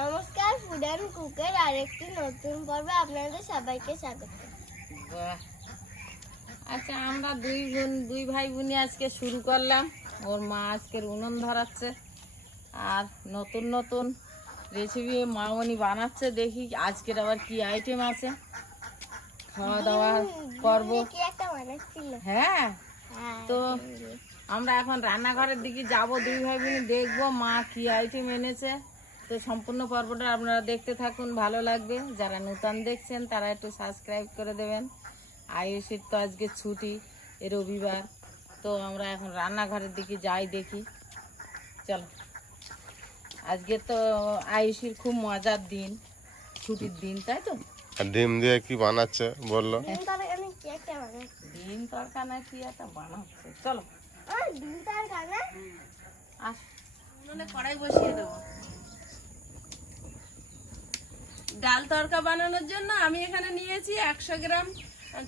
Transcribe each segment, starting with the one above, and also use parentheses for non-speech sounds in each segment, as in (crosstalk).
নমস্কার food and কুকের আরেকটি নতুন পর্বে আপনাদের সবাইকে স্বাগত। আচ্ছা আমরা দুই বোন দুই ভাই বোনই আজকে শুরু করলাম। ওর মা আজকের উনুন ধরাচ্ছে। আর নতুন নতুন রেসিপি মামনি বানাচ্ছে দেখি আজকের আবার কি আইটেম আছে। খাওয়া দাওয়া করব। হ্যাঁ হ্যাঁ, তো আমরা এখন রান্নাঘরের দিকে যাব দুই ভাই বোন দেখব মা কি আইটেম এনেছে। তো সম্পূর্ণ পর্বটা আপনারা দেখতে থাকুন ভালো লাগবে। যারা নতুন দেখছেন তারা একটু সাবস্ক্রাইব করে দেবেন। আয়ুষের তো আজকে ছুটি এ রবিবার। তো আমরা এখন রান্নাঘরের দিকে যাই দেখি। চলো। আজকে তো আয়ুষের খুব মজার দিন ছুটির দিন তাই তো? ডিম দিয়ে কি বানাচ্ছে বলল? ডিম তরকারি একটা তরকা না কি একটা বানাচ্ছে? চলো। ডিম না? আস। কড়াই বসিয়ে দেবো। ডাল তরকা বানানোর জন্য আমি এখানে নিয়েছি একশো গ্রাম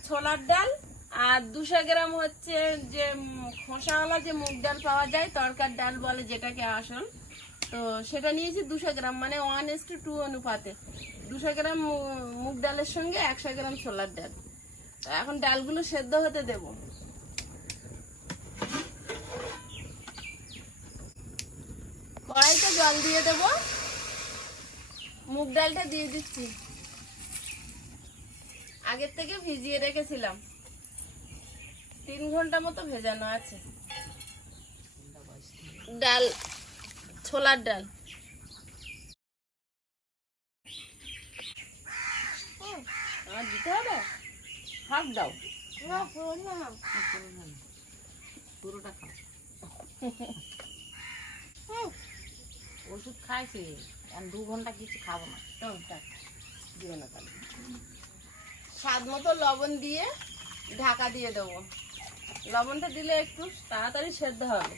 ছোলার ডাল আর দুশো গ্রাম হচ্ছে যে খোসাওয়ালা যে মুগ ডাল পাওয়া যায় তরকার ডাল বলে যেটাকে আসল। তো সেটা নিয়েছি দুশো গ্রাম মানে ওয়ান এস টু টু অনুপাতে। দুশো গ্রাম মুগ ডালের সঙ্গে একশো গ্রাম ছোলার ডাল। এখন ডালগুলো সেদ্ধ হতে দেবো। কড়াইতে জল দিয়ে দেব। মুগ ডালটা দিয়ে দিচ্ছি। আগের থেকে ভিজিয়ে রেখেছিলাম। তিন ঘণ্টা মতো ভেজানো আছে। ডাল ছোলার ডাল। আর দিতে হবে? হাফ দাও। পুরোটা খাও। (laughs) ওষুধ খাইছি। আর দু ঘণ্টা কিছু খাব না। দিও না তাহলে। স্বাদ মতো লবণ দিয়ে ঢাকা দিয়ে দেবো। লবণটা দিলে একটু তাড়াতাড়ি সেদ্ধ হবে।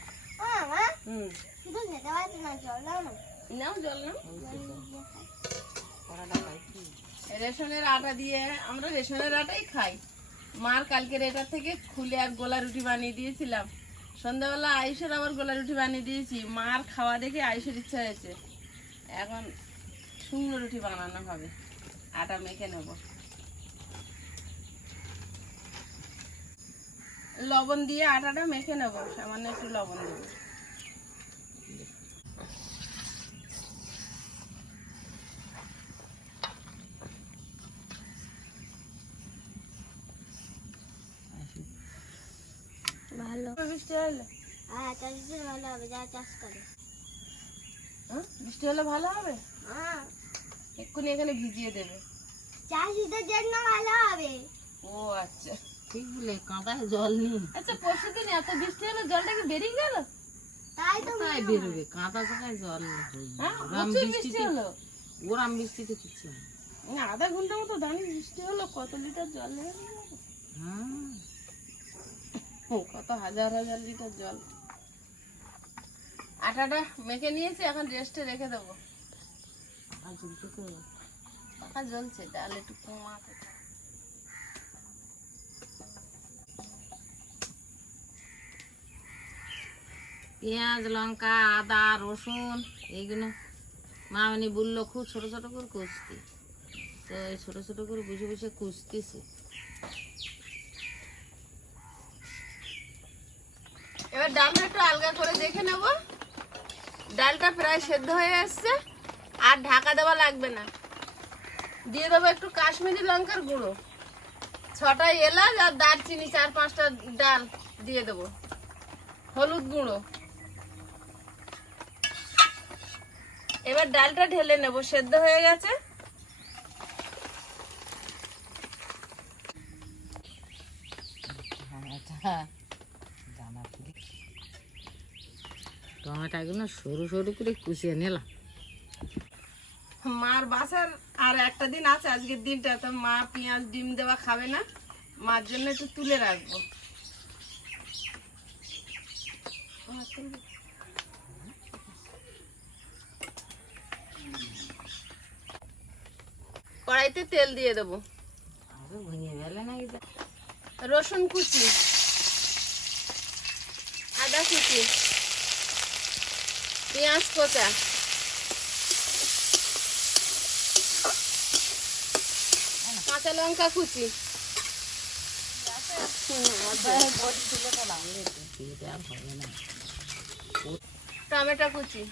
হুম। শুধু খেতে পারছি না জল দাও না। নাও জল নাও। রেশনের আটা দিয়ে আমরা রেশনের আটাই খাই। মার কালকের এটার থেকে খুলে আর গোলা রুটি বানিয়ে দিয়েছিলাম। সন্ধ্যাবেলা আয়ুষের আবার গোলা রুটি বানিয়ে দিয়েছি। মার খাওয়া দেখে আয়ুষের ইচ্ছা হয়েছে। এখন শুকনো রুটি বানানো হবে। আটা মেখে নেব। লবণ দিয়ে আটাটা মেখে নেব। সামান্য একটু লবণ দেবো। ভালো। হলে? হ্যাঁ ভালো হবে যা চাষ করে। হ্যাঁ? বৃষ্টি হলে ভালো হবে? হ্যাঁ। এক্ষুনি এখানে ভিজিয়ে দেবে। চাষিদের জন্য ভালো হবে। ও আচ্ছা। ঠিক বলে জল নেই। আচ্ছা পরশু দিন এত বৃষ্টি হলো জলটা কি বেরিয়ে গেল? তাই তো কোথায় বেরোবে? কাঁদা কোথায় জল হ্যাঁ প্রচুর বৃষ্টি হলো। ওরাম বৃষ্টিতে কিছু না আধা ঘণ্টা মতো দাঁড়িয়ে বৃষ্টি হলো কত লিটার জল? ও, কত হাজার হাজার লিটার জল। আটাটা মেখে নিয়েছি এখন রেস্টে রেখে দেবো। পাখা জ্বলছে ডাল একটু কম পেঁয়াজ লঙ্কা আদা রসুন এইগুলো। মা মামনি বলল খুব ছোট ছোট করে কুচতে তো এই ছোট ছোট করে বুঝে বুঝে কুচতেছি এবার ডালটা একটু আলগা করে দেখে নেব। ডালটা প্রায় সেদ্ধ হয়ে আসছে আর ঢাকা দেওয়া লাগবে না। দিয়ে দেবো একটু কাশ্মীরি লঙ্কার গুঁড়ো। ছটা এলাচ আর দারচিনি, চার পাঁচটা ডাল দিয়ে দেবো। হলুদ গুঁড়ো। এবার ডালটা ঢেলে নেব, সেদ্ধ হয়ে গেছে। টমেটোগুলো সরু সরু করে কুচিয়ে নিলাম। মার বাসার আর একটা দিন আছে আজকের দিনটা তো মা পেঁয়াজ ডিম দেওয়া খাবে না। মার জন্য একটু তুলে রাখব। কড়াইতে তেল দিয়ে দেবো। রসুন কুচি আদা কুচি। পেঁয়াজ কোচা। কাঁচা লঙ্কা কুচি। টমেটো কুচি।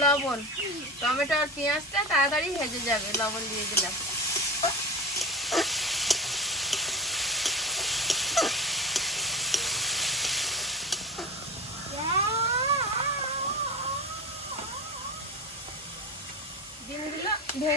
লবণ। টমেটো আর পেঁয়াজটা তাড়াতাড়ি ভেজে যাবে, লবণ দিয়ে দিলাম।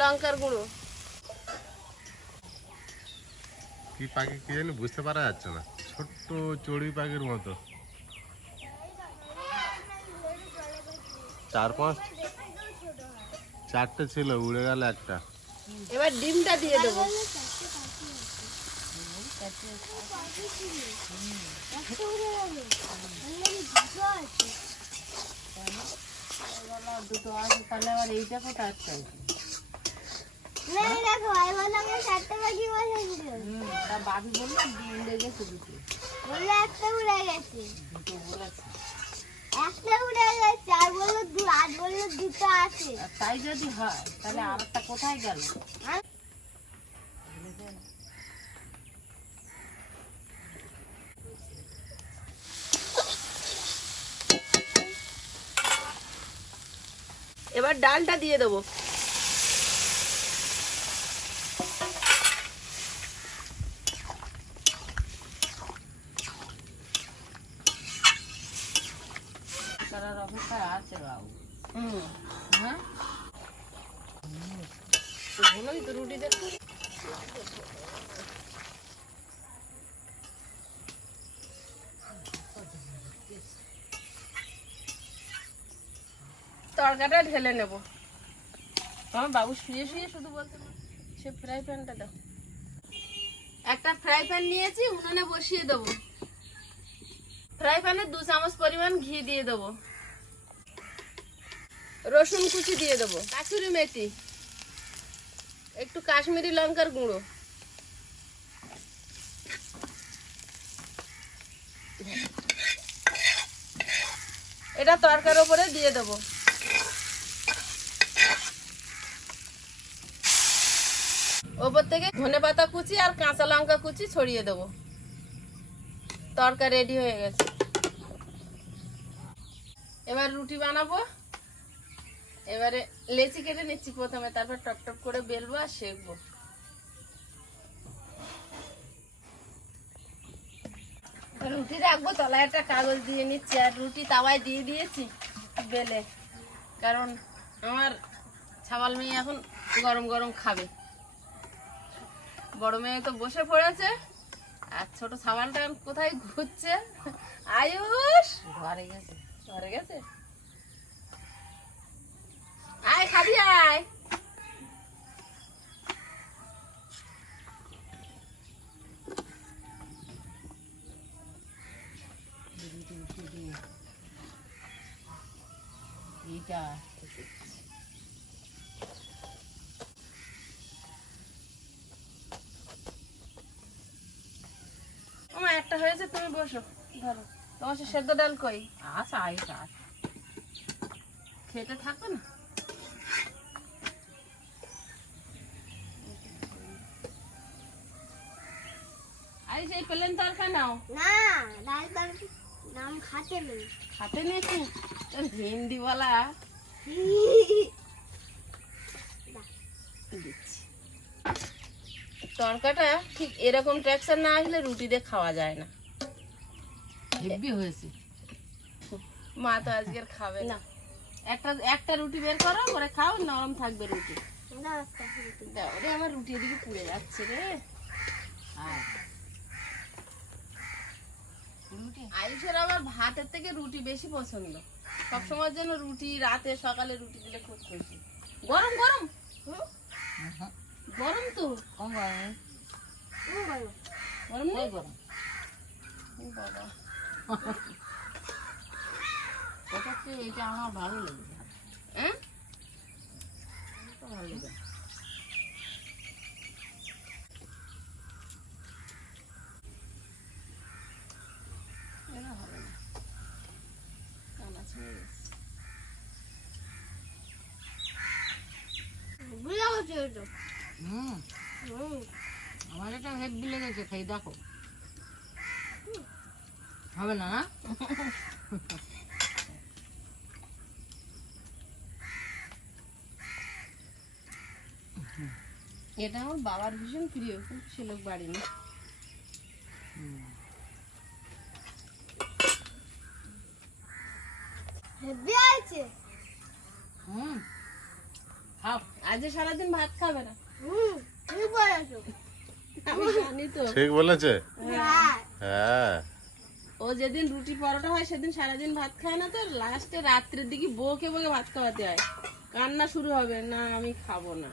লঙ্কার গুঁড়ো। কি পাখি কি জানি বুঝতে পারা যাচ্ছে না। ছোট্ট চড়ুই পাখির মতো। চার পাঁচ। চারটে ছিল উড়ে গেল একটা। এবার ডিমটা দিয়ে দেবো। দুটো আছে তাহলে আবার এইটা কোথায় একটা উড়ে তাই যদি হয় তাহলে কোথায় গেল এবার ডালটা দিয়ে দেবো করার অপেক্ষায় আছে বাবু হুম হ্যাঁ ভালোই তো রুটি তরকাটা ঢেলে নেব। আমার বাবু শুয়ে শুয়ে শুধু বলতে সে ফ্রাই প্যানটা একটা ফ্রাই প্যান নিয়েছি, উনুনে বসিয়ে দেবো। ফ্রাই প্যানে দু চামচ পরিমাণ ঘি দিয়ে দেবো। রসুন কুচি দিয়ে দেবো। কাসুরি মেথি। একটু কাশ্মীরি লঙ্কার গুঁড়ো। এটা তরকার ওপরে দিয়ে দেবো। ওপর থেকে ধনে পাতা কুচি আর কাঁচা লঙ্কা কুচি ছড়িয়ে দেবো। তরকা রেডি হয়ে গেছে। এবার রুটি বানাবো। এবারে লেচি কেটে নিচ্ছি প্রথমে তারপর টপ টপ করে বেলবো আর সেকবো। রুটি রাখব তলায় একটা কাগজ দিয়ে নিচ্ছি আর রুটি তাওয়ায় দিয়ে দিয়েছি বেলে। কারণ আমার ছাবাল মেয়ে এখন গরম গরম খাবে। বড় মেয়ে তো বসে পড়েছে আর ছোট ছাবালটা কোথায় ঘুরছে? আয়ুষ! ঘরে গেছে। ঘরে গেছে? খাবি আয়। এইটা। আমার একটা হয়েছে তুমি বসো। ধরো। তোমার সে সেদ্ধ ডাল কই? আচ্ছা আস খেতে থাকো না? সেই প্লেন তরকা নাও। না ডাল নাম খাতে নেই হাতে নিয়েছি হিন্দি বলা। তরকাটা ঠিক এরকম টেক্সচার না আসলে রুটি দিয়ে খাওয়া যায় না। হেভি হয়েছে। মা তো আজকের খাবে না। একটা একটা রুটি বের করো করে খাও নরম থাকবে রুটি। দাও রুটি। দাও রে আমার রুটি এদিকে পুড়ে যাচ্ছে রে। আয়ুষের আবার ভাতের থেকে রুটি বেশি পছন্দ। সবসময়ের জন্য রুটি রাতে সকালে রুটি দিলে খুব খুশি। গরম গরম। গরম তো। কম গরম। গরম। নেই? গরম? এটা আমার ভালো লেগেছে। হ্যাঁ ভালো লেগেছে এটা হবে না কানা ছিঁড়ে গেছে। ওটা। হুম। আমার এটা হেভি লেগেছে খাই দেখো। হবে না না? এটা আমার বাবার ভীষণ প্রিয় সে লোক বাড়ি নেই হেব্বি আছে। হুম। খাও। আজ সারাদিন ভাত খাবে না। হুম বলেছ? আমি জানি তো। ঠিক বলেছে? হ্যাঁ। হ্যাঁ। ও যেদিন রুটি পরোটা হয় সেদিন সারাদিন ভাত খায় না তো। লাস্টে রাত্রের দিকে বউকে বউকে ভাত খাওয়াতে হয়। কান্না শুরু হবে না আমি খাব না।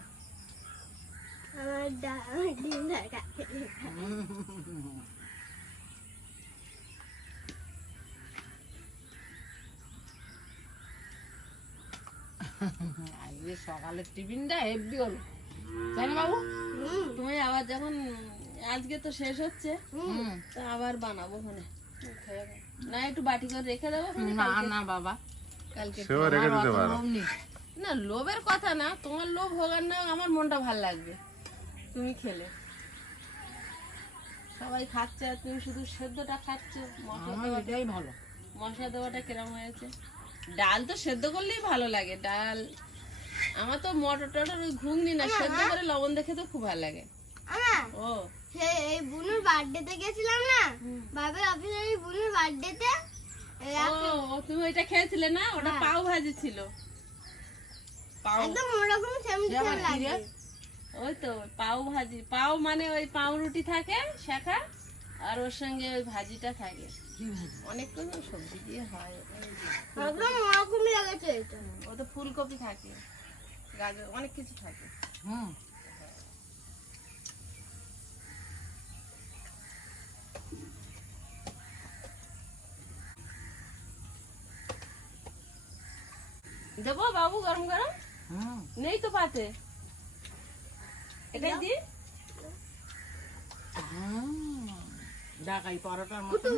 আমার আমার ডিম (laughs) আজকে সকালের টিফিনটা হেভি হলো। তাই না বাবু তুমি আবার যখন আজকে তো শেষ হচ্ছে আবার বানাবো ওখানে। না একটু বাটি করে রেখে দেবো না না বাবা। কালকে। না লোভের কথা না তোমার লোভ হোক আর না আমার মনটা ভালো লাগবে। তুমি খেলে। সবাই খাচ্ছে আর তুমি শুধু সেদ্ধটা খাচ্ছ। মশলা আমার দেওয়া এটাই ভালো। মশলা দেওয়াটা কিরম হয়েছে? ডাল তো সেদ্ধ করলেই ভালো লাগে ডাল। আমার তো মটর টটর ওই ঘুগনি না সেদ্ধ করে লবণ দেখে তো খুব ভালো লাগে। ও। এই বুনুর বার্থডেতে গেছিলাম না? বাবার অফিসে এই বুনুর বার্থডেতে। ও তুমি ওইটা খেয়েছিলে না? ওটা পাও ভাজি ছিল। পাও। একদম ওরকম সেম সেম লাগে। ওই তো পাও ভাজি। পাও মানে ওই পাও রুটি থাকে শাখা? আর ওর সঙ্গে ওই ভাজিটা থাকে? অনেক কোনো সবজি দিয়ে হয়। একদম এটা। ও তো ফুলকপি থাকে গাজর অনেক কিছু থাকে। হুম। দেবো বাবু গরম গরম? নেই তো পাতে। এটাই দি হুম। ঢাকাই পরোটার মতো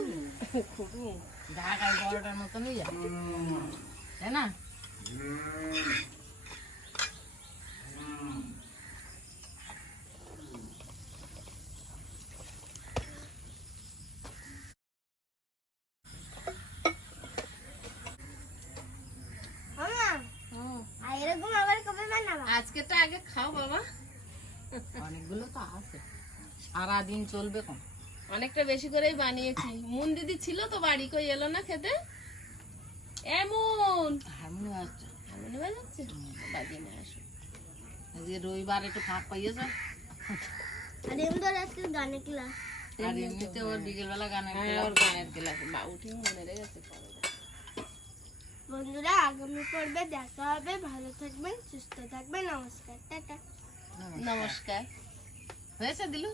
ঢাকাই পরোটার মতো নিয়ে তাই না? কবে আজকেটা আগে খাও বাবা। অনেকগুলো তো আছে। সারাদিন চলবে কোন? অনেকটা বেশি করেই বানিয়েছি। মুন দিদি ছিল তো বাড়ি কই এলো না খেতে? এমন হারমোনি বাজাচ্ছে। বাজিয়ে নিয়ে আসো। যে রবিবার একটু ফাঁক পাইয়েছ? আর এমনি ধর আজকে গানে ক্লাস। আর এমনিতে ওর বিকেলবেলা গানের হ্যাঁ ক্লাস। গানের ক্লাস। বা উঠি মনে রেখেছে বন্ধুরা আগামী পর্বে দেখা হবে। ভালো থাকবেন সুস্থ থাকবেন। নমস্কার টাটা। নমস্কার। হয়েছে দিলু?